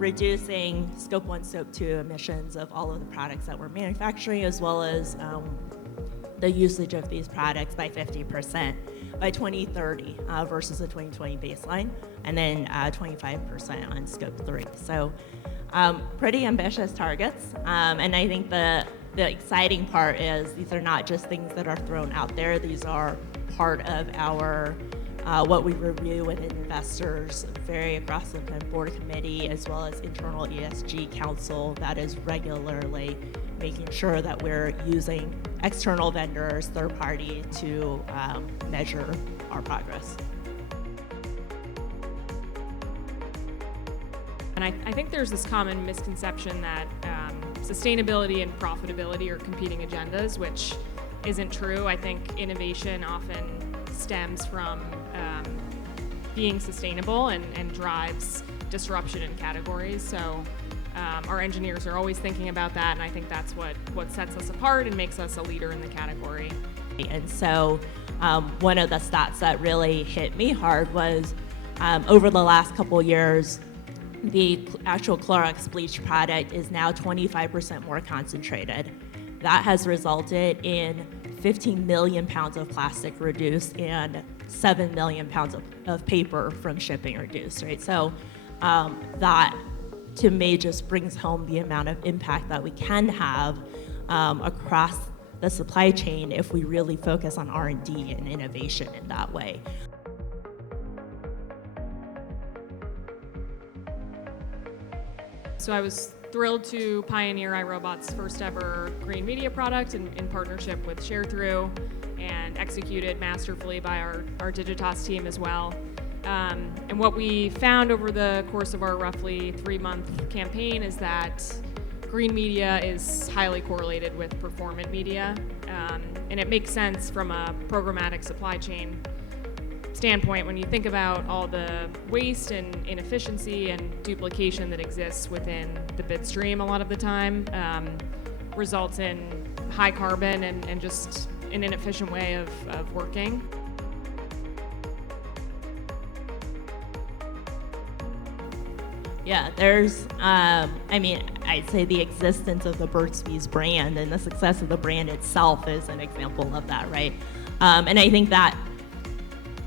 reducing Scope 1, Scope 2 emissions of all of the products that we're manufacturing, as well as the usage of these products by 50% by 2030 versus the 2020 baseline, and then 25% on Scope 3. So pretty ambitious targets, and I think the exciting part is these are not just things that are thrown out there. These are part of our what we review with investors, very across the board committee, as well as internal ESG council that is regularly making sure that we're using external vendors, third party, to measure our progress. And I think there's this common misconception that sustainability and profitability are competing agendas, which isn't true. I think innovation often stems from being sustainable and drives disruption in categories. So our engineers are always thinking about that, and I think that's what sets us apart and makes us a leader in the category. And so one of the stats that really hit me hard was over the last couple years, the actual Clorox bleach product is now 25% more concentrated. That has resulted in 15 million pounds of plastic reduced and 7 million pounds of paper from shipping reduced, right? So that, to me, just brings home the amount of impact that we can have across the supply chain if we really focus on R&D and innovation in that way. So I was thrilled to pioneer iRobot's first ever green media product in partnership with Sharethrough, and executed masterfully by our Digitas team as well. And what we found over the course of our roughly 3-month campaign is that green media is highly correlated with performant media, and it makes sense from a programmatic supply chain standpoint when you think about all the waste and inefficiency and duplication that exists within the bid stream a lot of the time, results in high carbon and just an inefficient way of working. Yeah, there's, I'd say the existence of the Burt's Bees brand and the success of the brand itself is an example of that, right? And I think that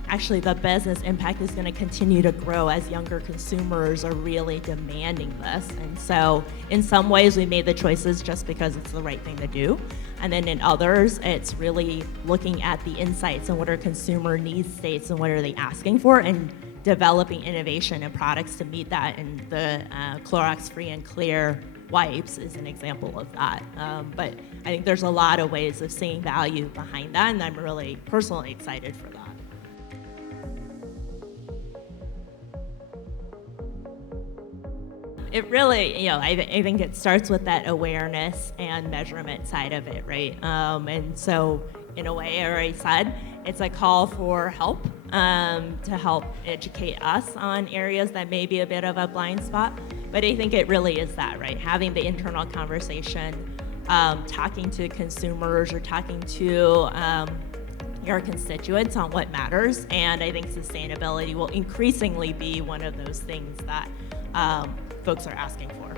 actually the business impact is going to continue to grow as younger consumers are really demanding this. And so in some ways we made the choices just because it's the right thing to do. And then in others, it's really looking at the insights and what are consumer needs states and what are they asking for, and developing innovation and products to meet that. And the Clorox Free and Clear wipes is an example of that. But I think there's a lot of ways of seeing value behind that, and I'm really personally excited for that. It really, I think it starts with that awareness and measurement side of it, right? And so, in a way, I already said, it's a call for help to help educate us on areas that may be a bit of a blind spot. But I think it really is that, right? Having the internal conversation, talking to consumers or talking to your constituents on what matters. And I think sustainability will increasingly be one of those things that folks are asking for.